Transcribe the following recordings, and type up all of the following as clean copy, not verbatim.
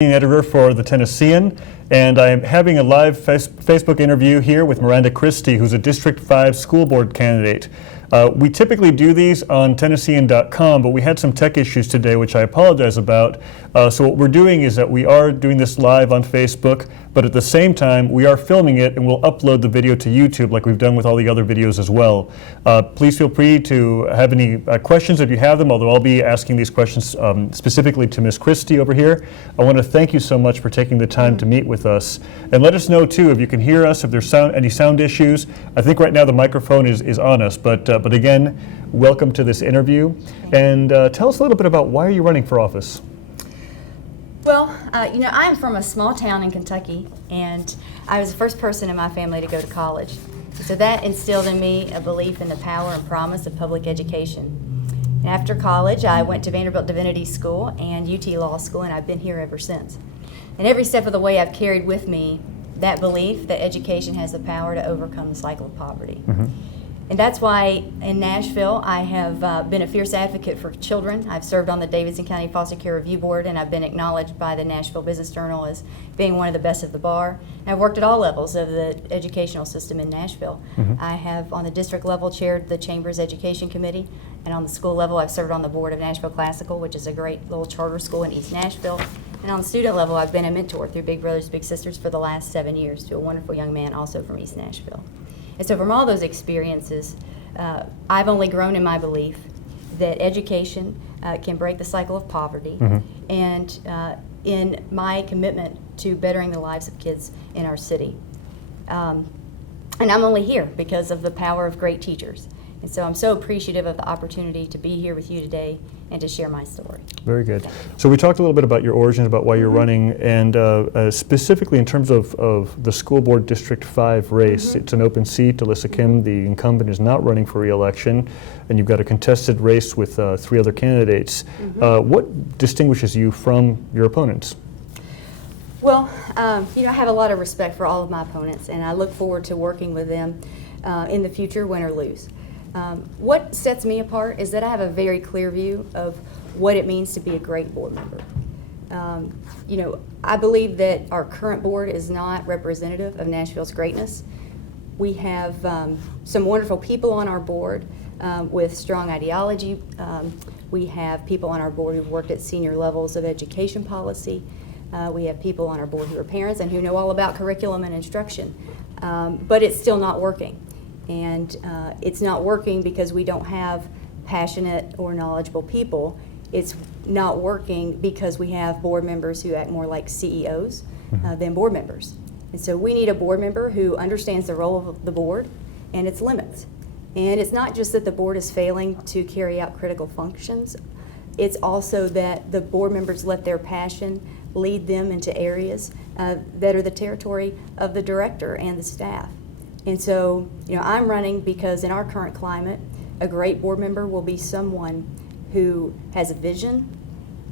Editor for the Tennessean, and I'm having a live Facebook interview here with Miranda Christy, who's a District 5 school board candidate. We typically do these on Tennessean.com, but we had some tech issues today, which I apologize about. So what we're doing is that we are doing this live on Facebook, but at the same time, we are filming it and we'll upload the video to YouTube like we've done with all the other videos as well. Please feel free to have any questions if you have them, although I'll be asking these questions specifically to Ms. Christy over here. I want to thank you so much for taking the time to meet with us. And let us know, too, if you can hear us, if there's any sound issues. I think right now the microphone is on us, but again, welcome to this interview. And tell us a little bit about why are you running for office? Well, I'm from a small town in Kentucky, and I was the first person in my family to go to college. So that instilled in me a belief in the power and promise of public education. After college, I went to Vanderbilt Divinity School and UT Law School, and I've been here ever since. And every step of the way, I've carried with me that belief that education has the power to overcome the cycle of poverty. Mm-hmm. And that's why in Nashville, I have been a fierce advocate for children. I've served on the Davidson County Foster Care Review Board, and I've been acknowledged by the Nashville Business Journal as being one of the best of the bar. And I've worked at all levels of the educational system in Nashville. Mm-hmm. I have, on the district level, chaired the Chamber's Education Committee, and on the school level, I've served on the board of Nashville Classical, which is a great little charter school in East Nashville. And on the student level, I've been a mentor through Big Brothers Big Sisters for the last 7 years to a wonderful young man also from East Nashville. And so from all those experiences, I've only grown in my belief that education can break the cycle of poverty, mm-hmm. and in my commitment to bettering the lives of kids in our city. And I'm only here because of the power of great teachers. And so I'm so appreciative of the opportunity to be here with you today and to share my story. Very good. So we talked a little bit about your origins, about why you're running, and specifically in terms of the school board District 5 race. Mm-hmm. It's an open seat. Alyssa Kim, the incumbent, is not running for re-election, and you've got a contested race with 3 other candidates. Mm-hmm. What distinguishes you from your opponents? Well, I have a lot of respect for all of my opponents, and I look forward to working with them in the future, win or lose. What sets me apart is that I have a very clear view of what it means to be a great board member. I believe that our current board is not representative of Nashville's greatness. We have some wonderful people on our board with strong ideology. We have people on our board who've worked at senior levels of education policy. We have people on our board who are parents and who know all about curriculum and instruction. But it's still not working. And it's not working because we don't have passionate or knowledgeable people. It's not working because we have board members who act more like CEOs than board members. And so we need a board member who understands the role of the board and its limits. And it's not just that the board is failing to carry out critical functions. It's also that the board members let their passion lead them into areas that are the territory of the director and the staff. And so, I'm running because in our current climate, a great board member will be someone who has a vision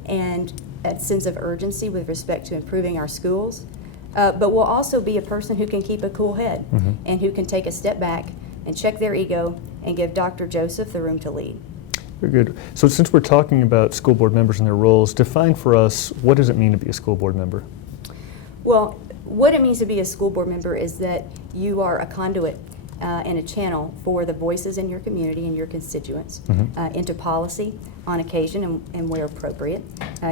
and a sense of urgency with respect to improving our schools, but will also be a person who can keep a cool head mm-hmm. and who can take a step back and check their ego and give Dr. Joseph the room to lead. Very good. So since we're talking about school board members and their roles, define for us, what does it mean to be a school board member? Well, what it means to be a school board member is that you are a conduit and a channel for the voices in your community and your constituents mm-hmm. Into policy on occasion and where appropriate.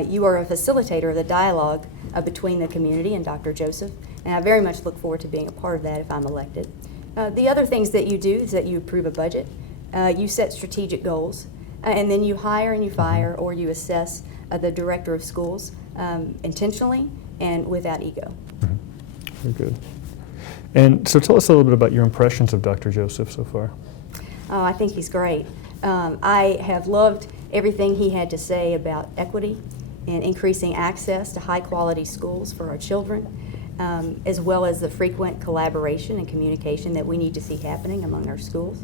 You are a facilitator of the dialogue between the community and Dr. Joseph, and I very much look forward to being a part of that if I'm elected. The other things that you do is that you approve a budget, you set strategic goals, and then you hire and you fire or you assess the director of schools intentionally and without ego. Mm-hmm. Very good. And so tell us a little bit about your impressions of Dr. Joseph so far. Oh, I think he's great. I have loved everything he had to say about equity and increasing access to high-quality schools for our children, as well as the frequent collaboration and communication that we need to see happening among our schools.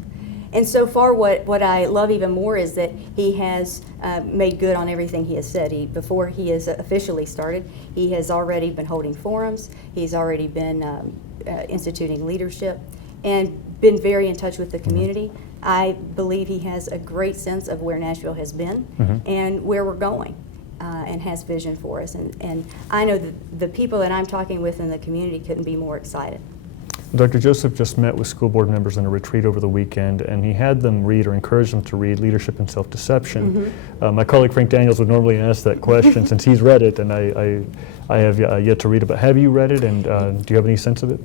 And so far, what I love even more is that he has made good on everything he has said. Before he has officially started, he has already been holding forums. He's already been instituting leadership and been very in touch with the community. I believe he has a great sense of where Nashville has been mm-hmm. and where we're going. And and has vision for us. And I know that the people that I'm talking with in the community couldn't be more excited. Dr. Joseph just met with school board members in a retreat over the weekend, and he had them read or encouraged them to read Leadership and Self-Deception. My colleague Frank Daniels would normally ask that question since he's read it, and I have yet to read it. But have you read it, and do you have any sense of it?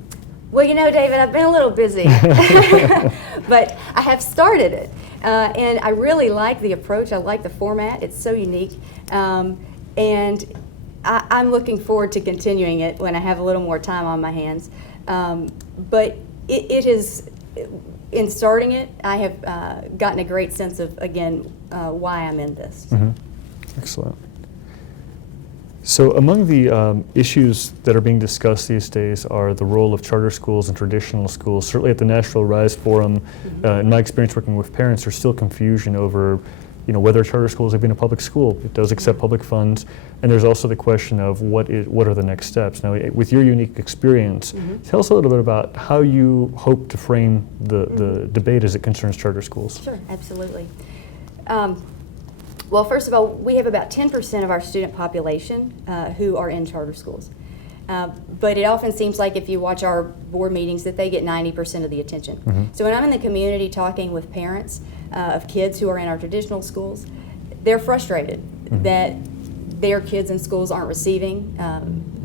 Well, you know, David, I've been a little busy, but I have started it, and I really like the approach. I like the format. It's so unique, and I'm looking forward to continuing it when I have a little more time on my hands. But it is, in starting it, I have gotten a great sense of, again, why I'm in this. Excellent. So among the issues that are being discussed these days are the role of charter schools and traditional schools. Certainly at the Nashville Rise Forum, in my experience working with parents, there's still confusion over whether charter schools have been a public school. It does accept public funds. And there's also the question of what are the next steps. Now, with your unique experience, tell us a little bit about how you hope to frame the debate as it concerns charter schools. Sure, absolutely. Well, first of all, we have about 10% of our student population who are in charter schools. But it often seems like if you watch our board meetings that they get 90% of the attention. So when I'm in the community talking with parents of kids who are in our traditional schools, they're frustrated that their kids in schools aren't receiving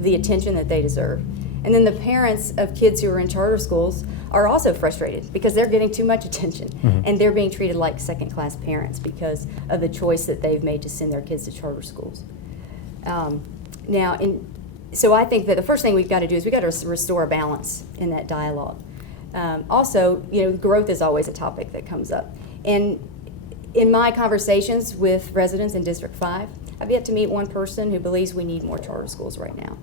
the attention that they deserve. And then the parents of kids who are in charter schools are also frustrated because they're getting too much attention and they're being treated like second-class parents because of the choice that they've made to send their kids to charter schools. So I think that the first thing we've got to do is we've got to restore a balance in that dialogue. Also, growth is always a topic that comes up. And in my conversations with residents in District 5, I've yet to meet one person who believes we need more charter schools right now.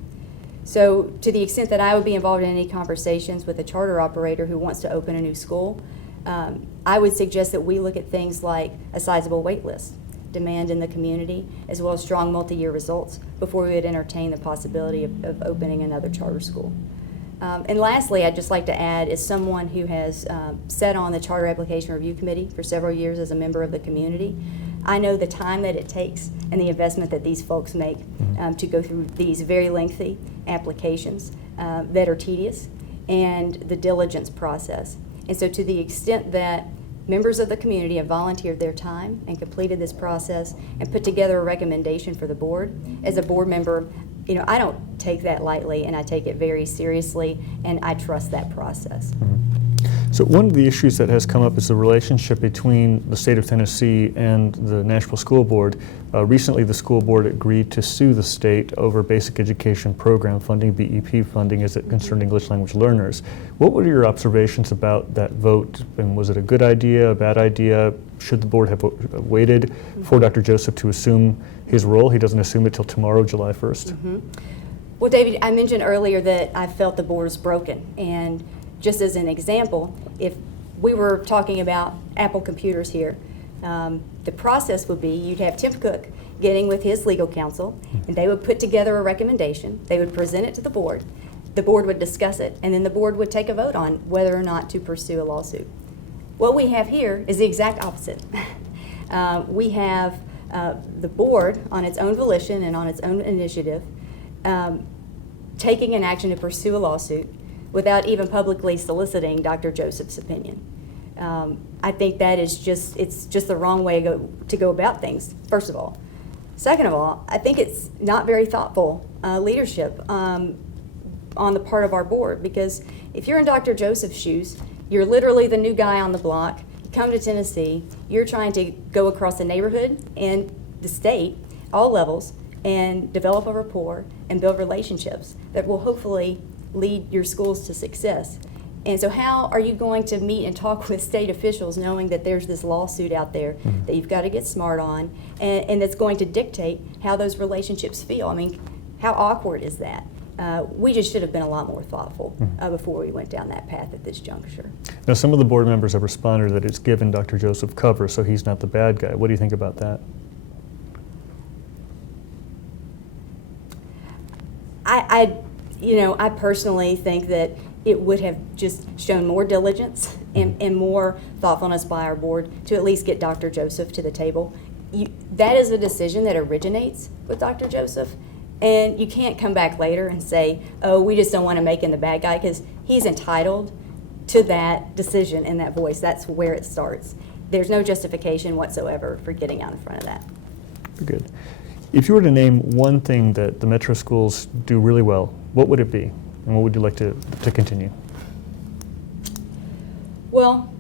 So to the extent that I would be involved in any conversations with a charter operator who wants to open a new school, I would suggest that we look at things like a sizable wait list, demand in the community, as well as strong multi-year results before we would entertain the possibility of opening another charter school. And lastly, I'd just like to add, as someone who has sat on the Charter Application Review Committee for several years as a member of the community, I know the time that it takes and the investment that these folks make to go through these very lengthy applications that are tedious, and the diligence process. And so to the extent that members of the community have volunteered their time and completed this process and put together a recommendation for the board, as a board member, I don't take that lightly, and I take it very seriously, and I trust that process. So one of the issues that has come up is the relationship between the state of Tennessee and the Nashville School Board. Recently, the school board agreed to sue the state over basic education program funding, BEP funding, as it concerned English language learners. What were your observations about that vote? And was it a good idea, a bad idea? Should the board have waited for Dr. Joseph to assume his role? He doesn't assume it till tomorrow, July 1st. Well, David, I mentioned earlier that I felt the board is broken. And just as an example, if we were talking about Apple computers here, the process would be you'd have Tim Cook getting with his legal counsel, and they would put together a recommendation. They would present it to the board would discuss it, and then the board would take a vote on whether or not to pursue a lawsuit. What we have here is the exact opposite. We have the board, on its own volition and on its own initiative, taking an action to pursue a lawsuit without even publicly soliciting Dr. Joseph's opinion. I think that is it's just the wrong way to go about things, first of all. Second of all, I think it's not very thoughtful leadership on the part of our board, because if you're in Dr. Joseph's shoes, you're literally the new guy on the block. You come to Tennessee, you're trying to go across the neighborhood and the state, all levels, and develop a rapport and build relationships that will hopefully lead your schools to success. And so how are you going to meet and talk with state officials knowing that there's this lawsuit out there that you've got to get smart on, and that's going to dictate how those relationships feel? I mean, how awkward is that? We just should have been a lot more thoughtful before we went down that path at this juncture. Now, some of the board members have responded that it's given Dr. Joseph cover, so he's not the bad guy. What do you think about that? I personally think that it would have just shown more diligence and more thoughtfulness by our board to at least get Dr. Joseph to the table. that is a decision that originates with Dr. Joseph, and you can't come back later and say, oh, we just don't want to make him the bad guy, because he's entitled to that decision and that voice. That's where it starts. There's no justification whatsoever for getting out in front of that. Good. If you were to name one thing that the Metro schools do really well, what would it be? And what would you like to continue? Well,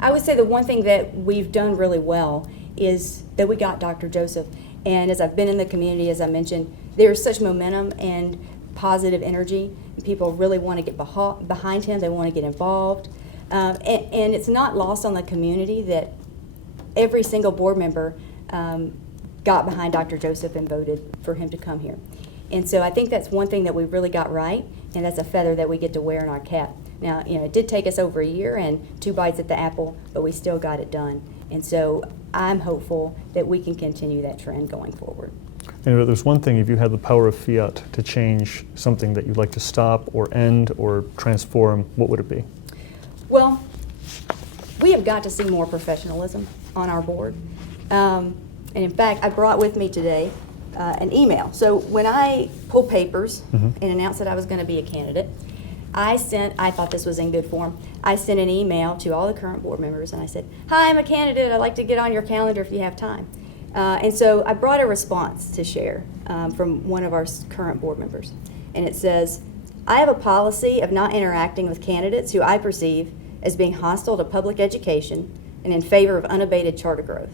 I would say the one thing that we've done really well is that we got Dr. Joseph. And as I've been in the community, as I mentioned, there's such momentum and positive energy, and people really want to get behind him. They want to get involved. And it's not lost on the community that every single board member got behind Dr. Joseph and voted for him to come here. And so I think that's one thing that we really got right, and that's a feather that we get to wear in our cap. Now, it did take us over a year and 2 bites at the apple, but we still got it done. And so I'm hopeful that we can continue that trend going forward. And if there's one thing, if you had the power of fiat to change something that you'd like to stop or end or transform, what would it be? Well, we have got to see more professionalism on our board. And in fact, I brought with me today an email. So when I pulled papers and announced that I was going to be a candidate, I thought this was in good form, I sent an email to all the current board members and I said, hi, I'm a candidate. I'd like to get on your calendar if you have time. And so I brought a response to share from one of our current board members. And it says, I have a policy of not interacting with candidates who I perceive as being hostile to public education and in favor of unabated charter growth.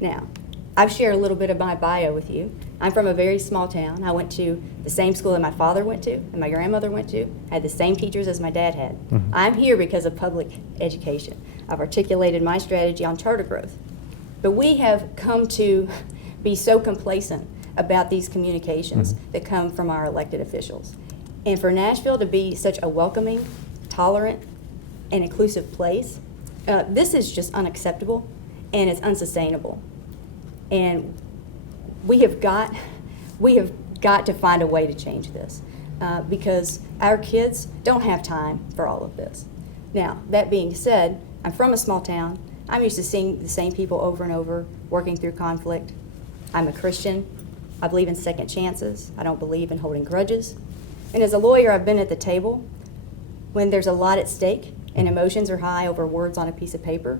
Now, I've shared a little bit of my bio with you. I'm from a very small town. I went to the same school that my father went to and my grandmother went to. I had the same teachers as my dad had. I'm here because of public education. I've articulated my strategy on charter growth. But we have come to be so complacent about these communications that come from our elected officials. And for Nashville to be such a welcoming, tolerant, and inclusive place, this is just unacceptable and it's unsustainable. And we have got to find a way to change this because our kids don't have time for all of this. Now, that being said, I'm from a small town. I'm used to seeing the same people over and over, working through conflict. I'm a Christian. I believe in second chances. I don't believe in holding grudges. And as a lawyer, I've been at the table when there's a lot at stake and emotions are high over words on a piece of paper.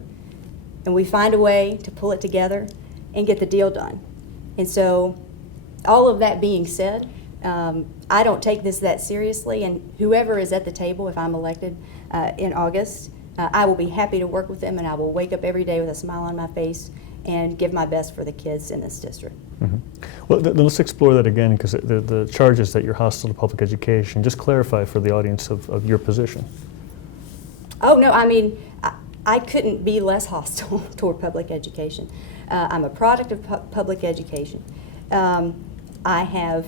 And we find a way to pull it together and get the deal done. And so all of that being said, I don't take this that seriously, and whoever is at the table, if I'm elected in August, I will be happy to work with them, and I will wake up every day with a smile on my face and give my best for the kids in this district. Well, then let's explore that again, because the charge is that you're hostile to public education. Just clarify for the audience of your position. Oh, no, I mean, I couldn't be less hostile toward public education. I'm a product of public education. I have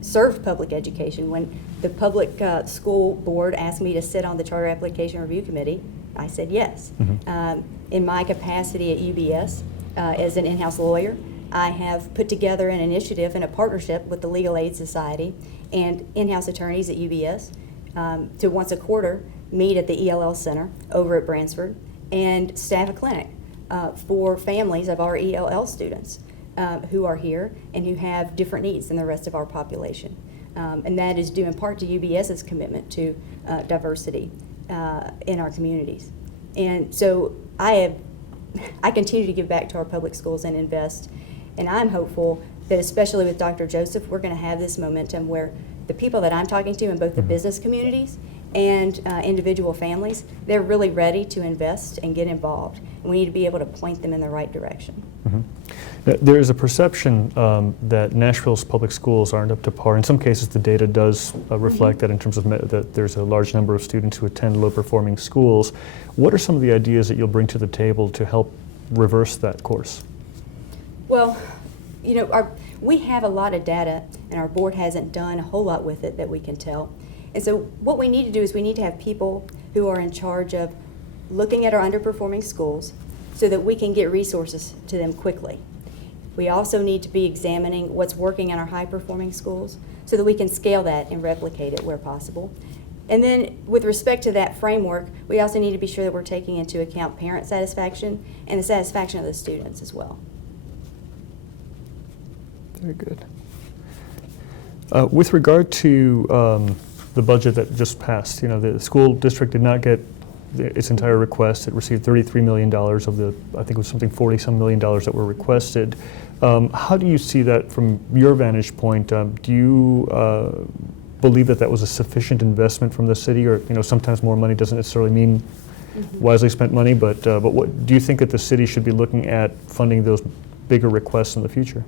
served public education. When the Public School Board asked me to sit on the Charter Application Review Committee, I said yes. In my capacity at UBS as an in-house lawyer, I have put together an initiative and a partnership with the Legal Aid Society and in-house attorneys at UBS to once a quarter meet at the ELL Center over at Bransford and staff a clinic for families of our ELL students who are here and who have different needs than the rest of our population. And that is due in part to UBS's commitment to diversity in our communities. And so I continue to give back to our public schools and invest, and I'm hopeful that especially with Dr. Joseph, we're going to have this momentum where the people that I'm talking to in both the business communities and individual families, they're really ready to invest and get involved. And we need to be able to point them in the right direction. There is a perception that Nashville's public schools aren't up to par. In some cases, the data does reflect that in terms of that there's a large number of students who attend low-performing schools. What are some of the ideas that you'll bring to the table to help reverse that course? Well, we have a lot of data, and our board hasn't done a whole lot with it that we can tell. And so what we need to do is we need to have people who are in charge of looking at our underperforming schools so that we can get resources to them quickly. We also need to be examining what's working in our high-performing schools so that we can scale that and replicate it where possible. And then with respect to that framework, we also need to be sure that we're taking into account parent satisfaction and the satisfaction of the students as well. Very good. With regard to the budget that just passed, the school district did not get its entire request. It received $33 million of the, I think it was something 40-some million dollars that were requested. How do you see that from your vantage point? Do you believe that that was a sufficient investment from the city, or sometimes more money doesn't necessarily mean wisely spent money, but what do you think that the city should be looking at funding those bigger requests in the future?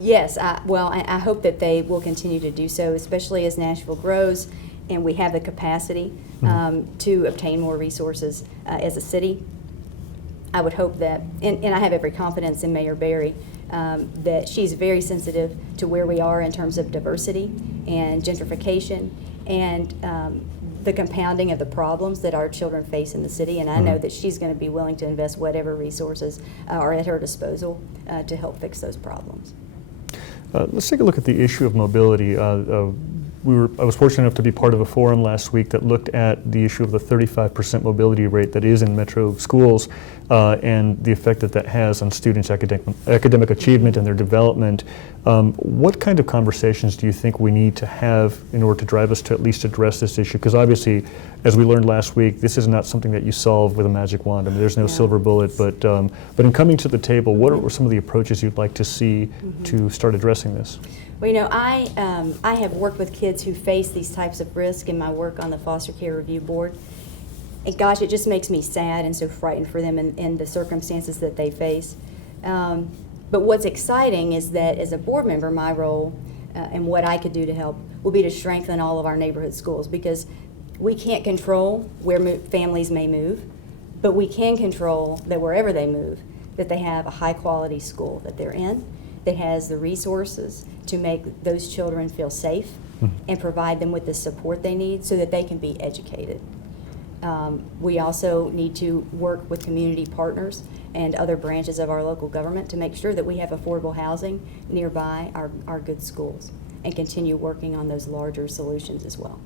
Yes, I hope that they will continue to do so, especially as Nashville grows and we have the capacity to obtain more resources as a city. I would hope that, and I have every confidence in Mayor Berry, that she's very sensitive to where we are in terms of diversity and gentrification and the compounding of the problems that our children face in the city, and I know that she's going to be willing to invest whatever resources are at her disposal to help fix those problems. Let's take a look at the issue of mobility. I was fortunate enough to be part of a forum last week that looked at the issue of the 35% mobility rate that is in metro schools and the effect that that has on students' academic achievement and their development. What kind of conversations do you think we need to have in order to drive us to at least address this issue? Because obviously, as we learned last week, this is not something that you solve with a magic wand. I mean, there's no silver bullet, but in coming to the table, what are some of the approaches you'd like to see to start addressing this? Well, I have worked with kids who face these types of risk in my work on the Foster Care Review Board. And gosh, it just makes me sad and so frightened for them in the circumstances that they face. But what's exciting is that as a board member, my role and what I could do to help will be to strengthen all of our neighborhood schools, because we can't control where families may move, but we can control that wherever they move, that they have a high quality school that they're in, that has the resources to make those children feel safe and provide them with the support they need so that they can be educated. We also need to work with community partners and other branches of our local government to make sure that we have affordable housing nearby our good schools, and continue working on those larger solutions as well.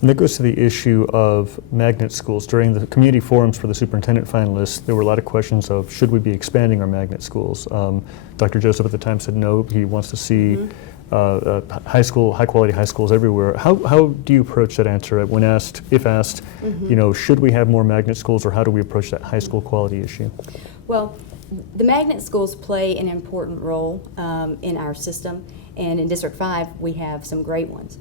And that goes to the issue of magnet schools. During the community forums for the superintendent finalists, there were a lot of questions of should we be expanding our magnet schools. Dr. Joseph at the time said no, he wants to see high quality high schools everywhere. How do you approach that answer when asked, if asked, should we have more magnet schools, or how do we approach that high school quality issue? Well, the magnet schools play an important role in our system, and in District 5 we have some great ones.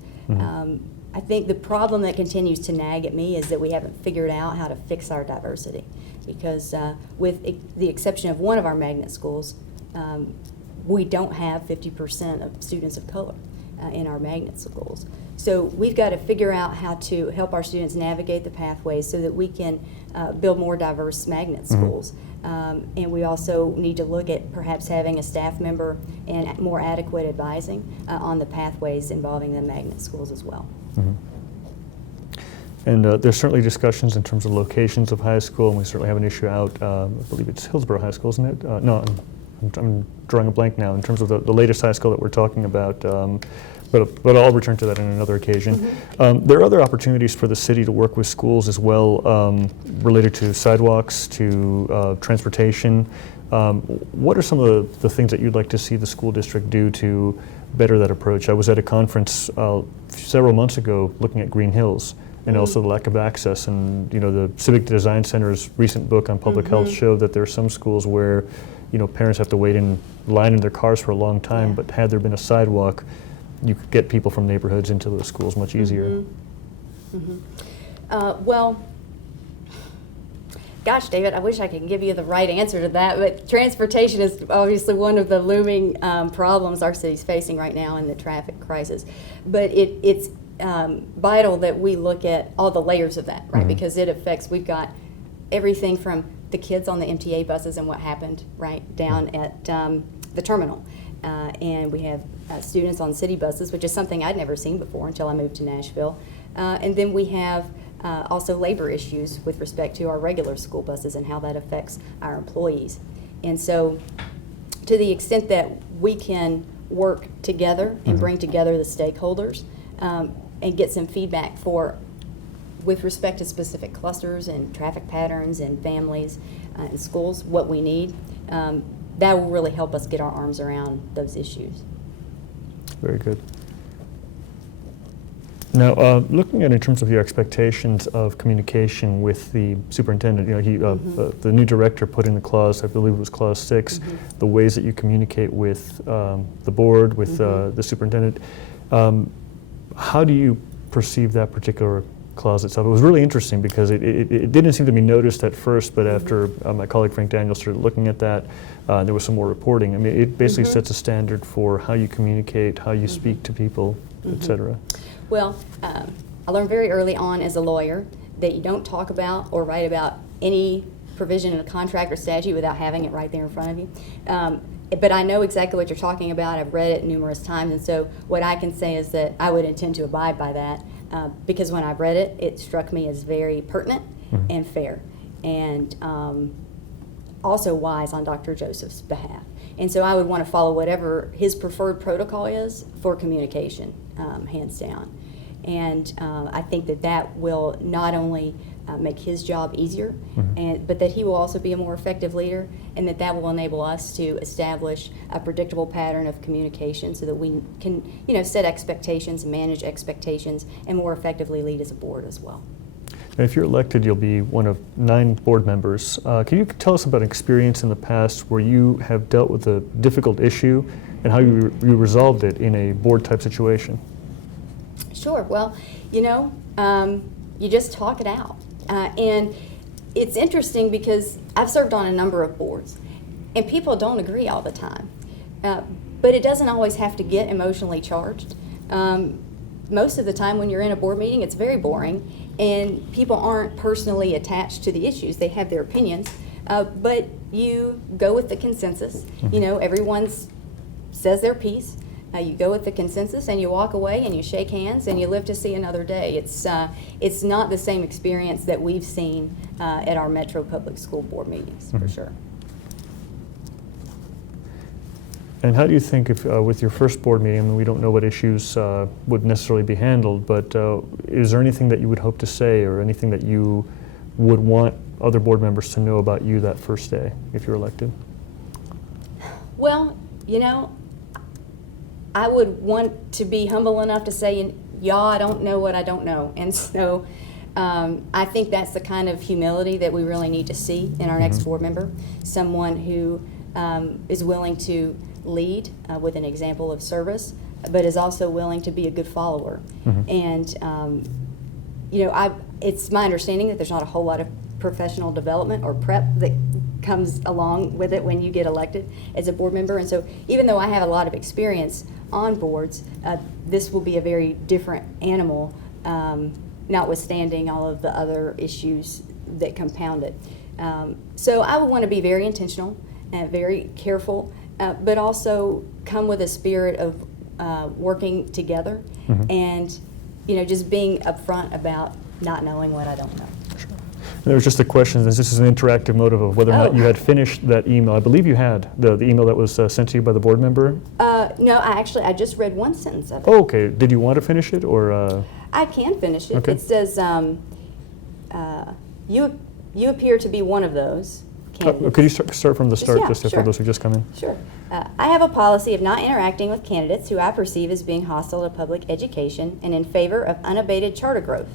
I think the problem that continues to nag at me is that we haven't figured out how to fix our diversity, because with the exception of one of our magnet schools, we don't have 50% of students of color in our magnet schools. So we've got to figure out how to help our students navigate the pathways so that we can build more diverse magnet schools. And we also need to look at perhaps having a staff member and more adequate advising on the pathways involving the magnet schools as well. And there's certainly discussions in terms of locations of high school, and we certainly have an issue out, I believe it's Hillsborough High School, isn't it? No, I'm drawing a blank now in terms of the latest high school that we're talking about, but I'll return to that on another occasion. There are other opportunities for the city to work with schools as well, related to sidewalks, to transportation. What are some of the things that you'd like to see the school district do to better that approach? I was at a conference several months ago looking at Green Hills and also the lack of access, and the Civic Design Center's recent book on public health showed that there are some schools where parents have to wait in line in their cars for a long time, but had there been a sidewalk, you could get people from neighborhoods into those schools much easier. Well, gosh, David, I wish I could give you the right answer to that, but transportation is obviously one of the looming problems our city's facing right now in the traffic crisis. But it's vital that we look at all the layers of that, right? Because it affects, we've got everything from the kids on the MTA buses and what happened right down at the terminal. And we have students on city buses, which is something I'd never seen before until I moved to Nashville. And then we have also labor issues with respect to our regular school buses and how that affects our employees. And so to the extent that we can work together and bring together the stakeholders and get some feedback with respect to specific clusters and traffic patterns and families and schools, what we need, that will really help us get our arms around those issues. Very good. Now, looking at in terms of your expectations of communication with the superintendent, the new director put in the clause, I believe it was clause 6, the ways that you communicate with the board, with the superintendent. How do you perceive that particular clause itself? It was really interesting because it didn't seem to be noticed at first, but after my colleague Frank Daniels started looking at that, there was some more reporting. I mean, it basically sets a standard for how you communicate, how you speak to people, et cetera. Well, I learned very early on as a lawyer that you don't talk about or write about any provision in a contract or statute without having it right there in front of you. But I know exactly what you're talking about. I've read it numerous times, and so what I can say is that I would intend to abide by that because when I read it, it struck me as very pertinent and fair, and also wise on Dr. Joseph's behalf. And so I would want to follow whatever his preferred protocol is for communication, hands down. And I think that that will not only make his job easier, but that he will also be a more effective leader, and that will enable us to establish a predictable pattern of communication so that we can, set expectations, manage expectations, and more effectively lead as a board as well. And if you're elected, you'll be one of 9 board members. Can you tell us about an experience in the past where you have dealt with a difficult issue and how you resolved it in a board-type situation? Sure. Well, you just talk it out. And it's interesting because I've served on a number of boards, and people don't agree all the time. But it doesn't always have to get emotionally charged. Most of the time when you're in a board meeting, it's very boring, and people aren't personally attached to the issues. They have their opinions, but you go with the consensus. Everyone says their piece. You go with the consensus, and you walk away, and you shake hands, and you live to see another day. It's not the same experience that we've seen at our Metro Public School Board meetings, for sure. And how do you think, if with your first board meeting, I mean, we don't know what issues would necessarily be handled, but is there anything that you would hope to say, or anything that you would want other board members to know about you that first day, if you're elected? Well, I would want to be humble enough to say, y'all, I don't know what I don't know. And so I think that's the kind of humility that we really need to see in our next board member, someone who is willing to lead with an example of service, but is also willing to be a good follower. And, it's my understanding that there's not a whole lot of professional development or prep that comes along with it when you get elected as a board member. And so even though I have a lot of experience on boards, this will be a very different animal, notwithstanding all of the other issues that compound it. So I would want to be very intentional and very careful, but also come with a spirit of working together and just being upfront about not knowing what I don't know. There was just a question, this is an interactive motive of whether or not you had finished that email. I believe you had, the email that was sent to you by the board member? No, I just read one sentence of it. Oh, okay. Did you want to finish it, or? I can finish it. Okay. It says, you appear to be one of those candidates. Could you start from the start, Yeah, just sure. for those who just come in? Sure. I have a policy of not interacting with candidates who I perceive as being hostile to public education and in favor of unabated charter growth.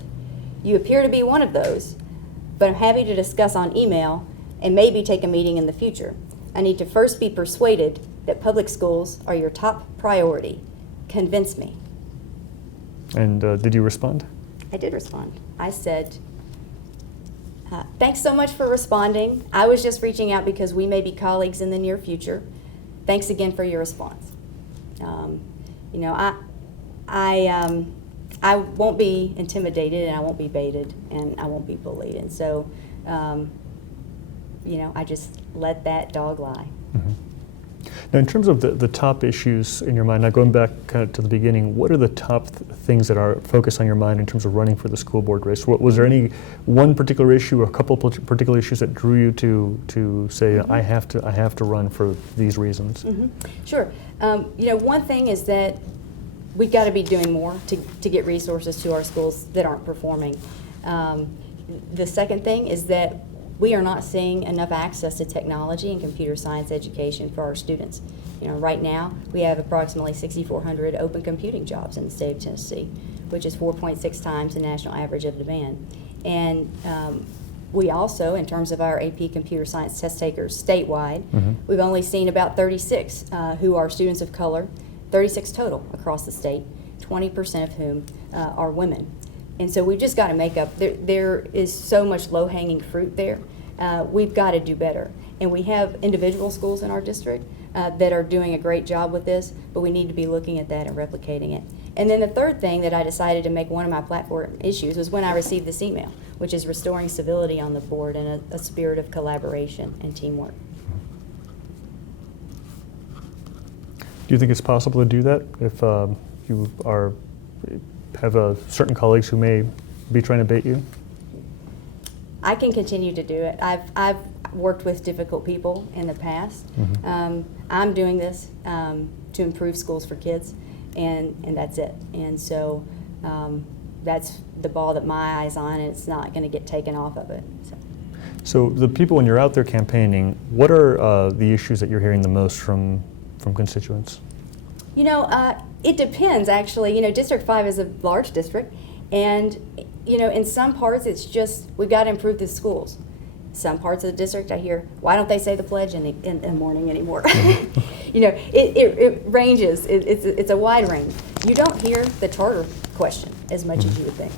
You appear to be one of those, but I'm happy to discuss on email and maybe take a meeting in the future. I need to first be persuaded that public schools are your top priority. Convince me. And did you respond? I did respond. I said, thanks so much for responding. I was just reaching out because we may be colleagues in the near future. Thanks again for your response. I won't be intimidated, and I won't be baited, and I won't be bullied. And so, I just let that dog lie. Now, in terms of the top issues in your mind, now going back kind of to the beginning, what are the top things that are focused on your mind in terms of running for the school board race? Was there any one particular issue or a couple particular issues that drew you to say, I have to run for these reasons? Sure. One thing is that we've got to be doing more to get resources to our schools that aren't performing. The second thing is that we are not seeing enough access to technology and computer science education for our students. You know, right now we have approximately 6,400 open computing jobs in the state of Tennessee, which is 4.6 times the national average of demand. And we also, in terms of our AP computer science test takers statewide, we've only seen about 36 who are students of color, 36 total across the state, 20% of whom are women. And so we've just got to make up, there is so much low-hanging fruit there. We've got to do better. And we have individual schools in our district that are doing a great job with this, but we need to be looking at that and replicating it. And then the third thing that I decided to make one of my platform issues was when I received this email, which is restoring civility on the board and a spirit of collaboration and teamwork. Do you think it's possible to do that if you have certain colleagues who may be trying to bait you? I can continue to do it. I've worked with difficult people in the past. I'm doing this to improve schools for kids, and that's it. And so that's the ball that my eye's on, and it's not going to get taken off of it. So the people, when you're out there campaigning, what are the issues that you're hearing the most from constituents? You know, it depends, actually. You know, District 5 is a large district, and, you know, in some parts it's just, we've got to improve the schools. Some parts of the district I hear, why don't they say the pledge in the morning anymore? You know, it ranges. It's a wide range. You don't hear the charter question as much as you would think.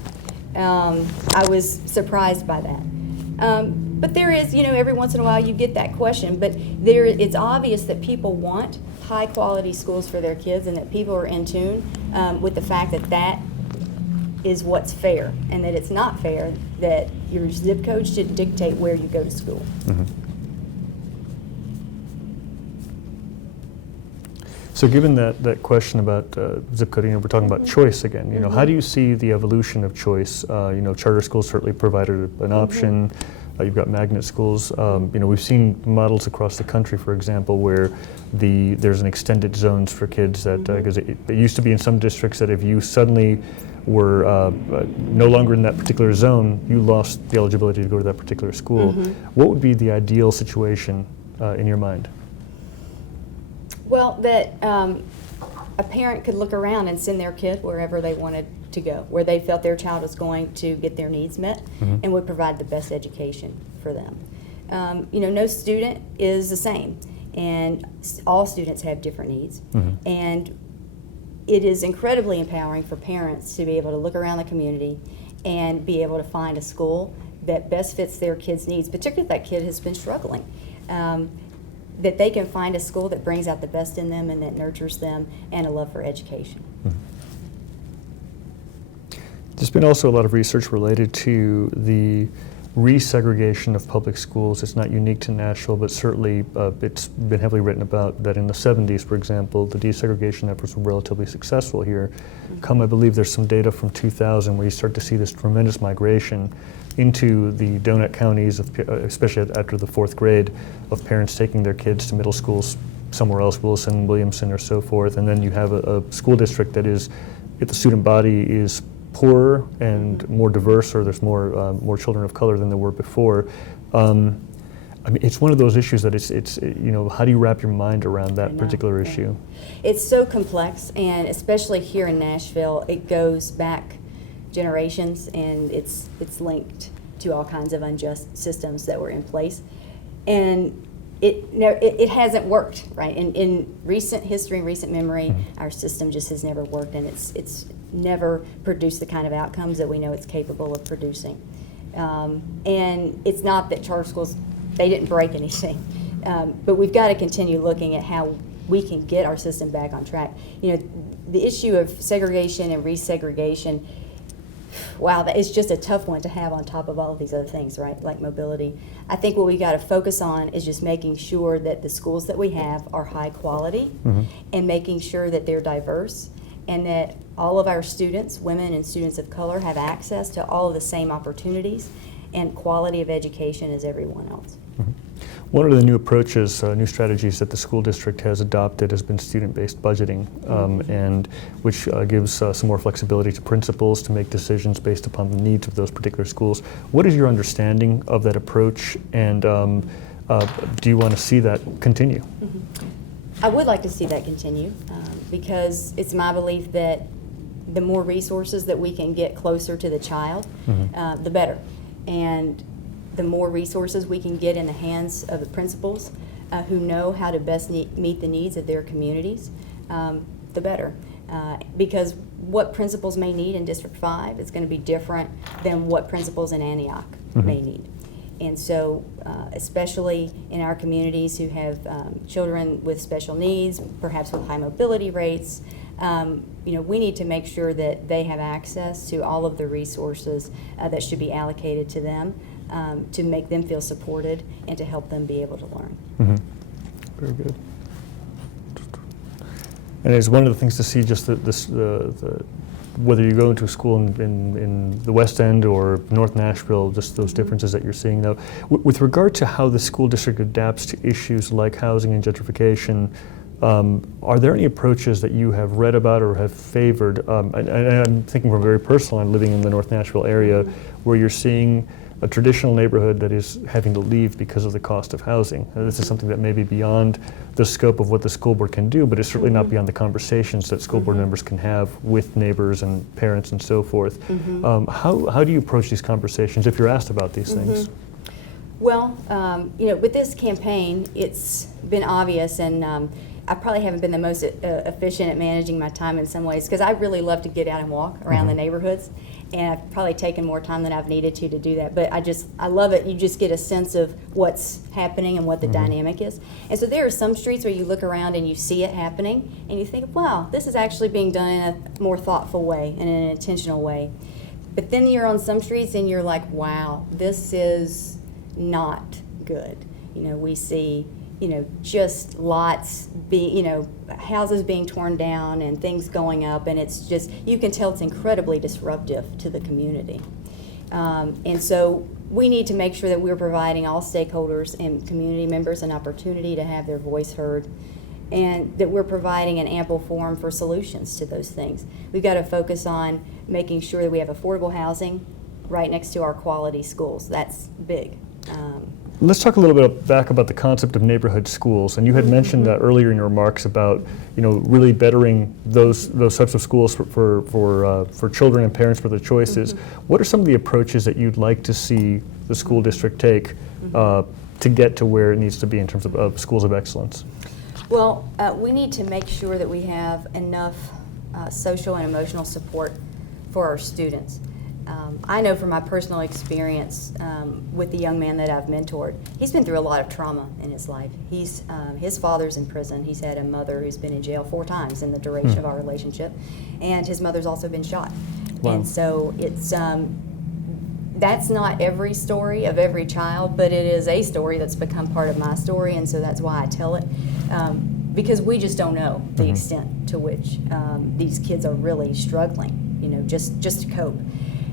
I was surprised by that. But there is, you know, every once in a while you get that question, but it's obvious that people want high quality schools for their kids, and that people are in tune with the fact that that is what's fair, and that it's not fair that your zip code should dictate where you go to school. So given that question about zip coding, we're talking about choice again. You know, how do you see the evolution of choice? You know, charter schools certainly provided an option. You've got magnet schools. You know, we've seen models across the country, for example, where there's an extended zones for kids that, because it used to be in some districts that if you suddenly were no longer in that particular zone, you lost the eligibility to go to that particular school. What would be the ideal situation in your mind? Well, that a parent could look around and send their kid wherever they wanted to go, where they felt their child was going to get their needs met and would provide the best education for them. You know, no student is the same, and all students have different needs. And it is incredibly empowering for parents to be able to look around the community and be able to find a school that best fits their kid's needs, particularly if that kid has been struggling. That they can find a school that brings out the best in them and that nurtures them, and a love for education. There's been also a lot of research related to the resegregation of public schools. It's not unique to Nashville, but certainly it's been heavily written about that in the 70s, for example, the desegregation efforts were relatively successful here. I believe there's some data from 2000 where you start to see this tremendous migration into the donut counties, especially after the 4th grade, of parents taking their kids to middle schools somewhere else, Wilson, Williamson, or so forth. And then you have a school district that is, if the student body is poorer and more diverse, or there's more children of color than there were before. I mean, it's one of those issues that it's you know, how do you wrap your mind around that particular issue? It's so complex, and especially here in Nashville, it goes back generations, and it's linked to all kinds of unjust systems that were in place, and it hasn't worked, right? In recent history and recent memory, our system just has never worked, and it's never produced the kind of outcomes that we know it's capable of producing. And it's not that charter schools, they didn't break anything, but we've got to continue looking at how we can get our system back on track. You know, the issue of segregation and resegregation, wow, that is just a tough one to have on top of all of these other things, right, like mobility. I think what we got to focus on is just making sure that the schools that we have are high quality, and making sure that they're diverse, and that all of our students, women and students of color, have access to all of the same opportunities and quality of education as everyone else. One of the new approaches, new strategies that the school district has adopted has been student-based budgeting, and which gives some more flexibility to principals to make decisions based upon the needs of those particular schools. What is your understanding of that approach, and do you want to see that continue? I would like to see that continue because it's my belief that the more resources that we can get closer to the child, the better. And the more resources we can get in the hands of the principals who know how to best meet the needs of their communities, the better. Because what principals may need in District 5 is going to be different than what principals in Antioch may need. And so, especially in our communities who have children with special needs, perhaps with high mobility rates, we need to make sure that they have access to all of the resources that should be allocated to them to make them feel supported and to help them be able to learn. Very good. And it's one of the things to see just whether you go into a school in the West End or North Nashville, just those differences that you're seeing now. With regard to how the school district adapts to issues like housing and gentrification, are there any approaches that you have read about or have favored? And I'm thinking from very personal, I'm living in the North Nashville area, where you're seeing a traditional neighborhood that is having to leave because of the cost of housing. This is something that may be beyond the scope of what the school board can do, but it's certainly not beyond the conversations that school board members can have with neighbors and parents and so forth. How do you approach these conversations if you're asked about these things? Well, with this campaign, it's been obvious, and I probably haven't been the most efficient at managing my time in some ways, because I really love to get out and walk around the neighborhoods, and I've probably taken more time than I've needed to do that. But I love it. You just get a sense of what's happening and what the dynamic is. And so there are some streets where you look around and you see it happening, and you think, wow, this is actually being done in a more thoughtful way and in an intentional way. But then you're on some streets and you're like, wow, this is not good. We see just lots being, houses being torn down and things going up, and it's just, you can tell it's incredibly disruptive to the community. And so we need to make sure that we're providing all stakeholders and community members an opportunity to have their voice heard, and that we're providing an ample forum for solutions to those things. We've got to focus on making sure that we have affordable housing right next to our quality schools. That's big. Let's talk a little bit back about the concept of neighborhood schools. And you had mentioned that earlier in your remarks about, really bettering those types of schools for children and parents for their choices. What are some of the approaches that you'd like to see the school district take to get to where it needs to be in terms of schools of excellence? Well, we need to make sure that we have enough social and emotional support for our students. I know from my personal experience with the young man that I've mentored, he's been through a lot of trauma in his life. His father's in prison. He's had a mother who's been in jail 4 times in the duration of our relationship, and his mother's also been shot. Wow. And so it's that's not every story of every child, but it is a story that's become part of my story, and so that's why I tell it, because we just don't know the extent to which these kids are really struggling, just to cope.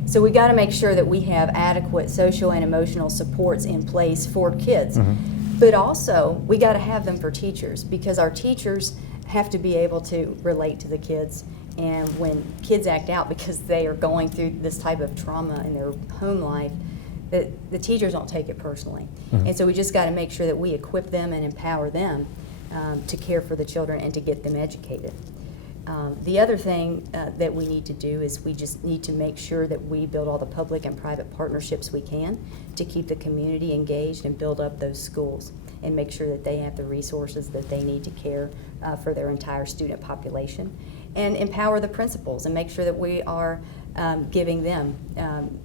So we got to make sure that we have adequate social and emotional supports in place for kids. But also, we got to have them for teachers, because our teachers have to be able to relate to the kids. And when kids act out because they are going through this type of trauma in their home life, the teachers don't take it personally. And so we just got to make sure that we equip them and empower them to care for the children and to get them educated. The other thing that we need to do is we just need to make sure that we build all the public and private partnerships we can to keep the community engaged and build up those schools and make sure that they have the resources that they need to care for their entire student population, and empower the principals and make sure that we are giving them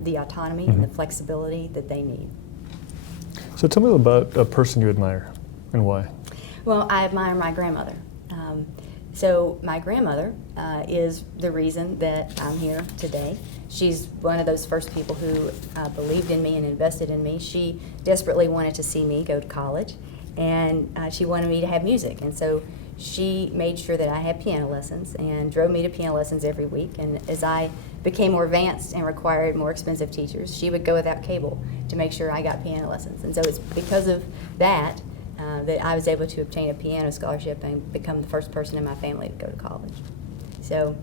the autonomy and the flexibility that they need. So tell me about a person you admire and why. Well, I admire my grandmother. So my grandmother is the reason that I'm here today. She's one of those first people who believed in me and invested in me. She desperately wanted to see me go to college, and she wanted me to have music. And so she made sure that I had piano lessons and drove me to piano lessons every week. And as I became more advanced and required more expensive teachers, she would go without cable to make sure I got piano lessons. And so it's because of that that I was able to obtain a piano scholarship and become the first person in my family to go to college. So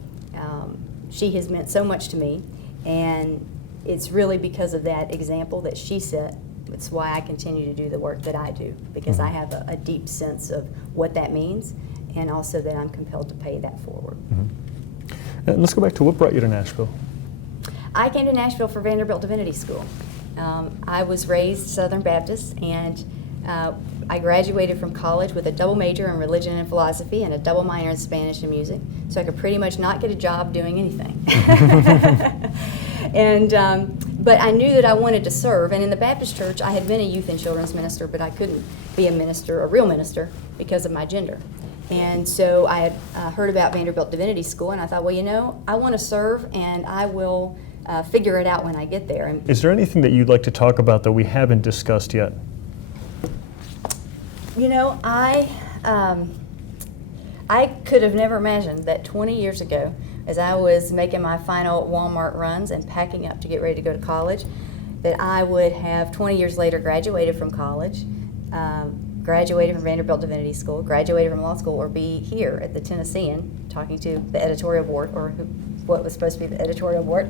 she has meant so much to me, and it's really because of that example that she set. It's why I continue to do the work that I do, because I have a deep sense of what that means, and also that I'm compelled to pay that forward. And let's go back to what brought you to Nashville. I came to Nashville for Vanderbilt Divinity School. I was raised Southern Baptist, and I graduated from college with a double major in religion and philosophy and a double minor in Spanish and music, so I could pretty much not get a job doing anything. But I knew that I wanted to serve, and in the Baptist church I had been a youth and children's minister, but I couldn't be a minister, a real minister, because of my gender. And so I had heard about Vanderbilt Divinity School, and I thought, well, you know, I want to serve, and I will figure it out when I get there. And is there anything that you'd like to talk about that we haven't discussed yet? you know, I could have never imagined that 20 years ago, as I was making my final Walmart runs and packing up to get ready to go to college, that I would have 20 years later graduated from college, graduated from Vanderbilt Divinity School, graduated from law school, or be here at the Tennessean talking to the editorial board, or what was supposed to be the editorial board.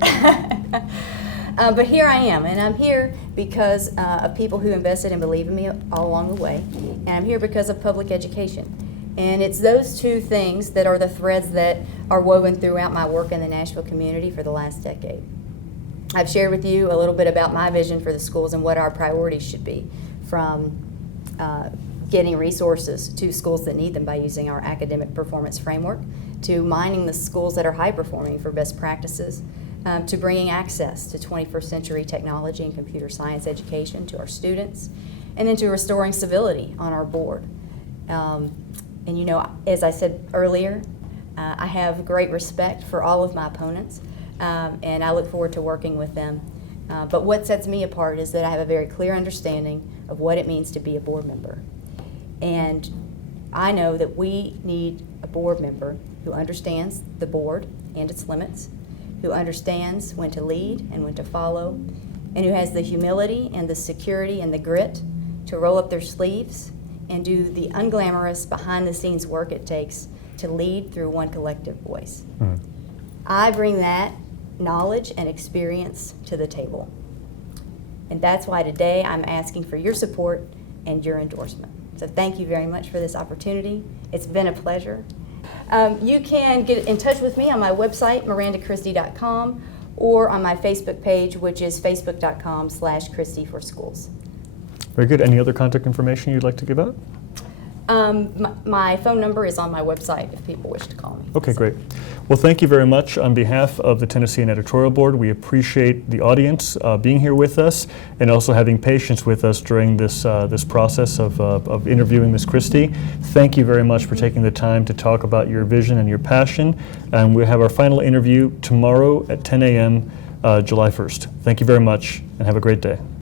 But here I am, and I'm here because of people who invested and believe in me all along the way, and I'm here because of public education. And it's those two things that are the threads that are woven throughout my work in the Nashville community for the last decade. I've shared with you a little bit about my vision for the schools and what our priorities should be, from getting resources to schools that need them by using our academic performance framework, to mining the schools that are high performing for best practices, to bringing access to 21st century technology and computer science education to our students, and then to restoring civility on our board. And you know, as I said earlier, I have great respect for all of my opponents, and I look forward to working with them. But what sets me apart is that I have a very clear understanding of what it means to be a board member. And I know that we need a board member who understands the board and its limits, who understands when to lead and when to follow, and who has the humility and the security and the grit to roll up their sleeves and do the unglamorous behind-the-scenes work it takes to lead through one collective voice. I bring that knowledge and experience to the table. And that's why today I'm asking for your support and your endorsement. So thank you very much for this opportunity. It's been a pleasure. You can get in touch with me on my website, mirandachristy.com, or on my Facebook page, which is facebook.com/ChristyForSchools. Very good. Any other contact information you'd like to give out? My phone number is on my website if people wish to call me. Okay, great. Well, thank you very much. On behalf of the Tennessean Editorial Board, we appreciate the audience being here with us and also having patience with us during this process of interviewing Ms. Christy. Thank you very much for taking the time to talk about your vision and your passion. And we'll have our final interview tomorrow at 10 a.m. July 1st. Thank you very much, and have a great day.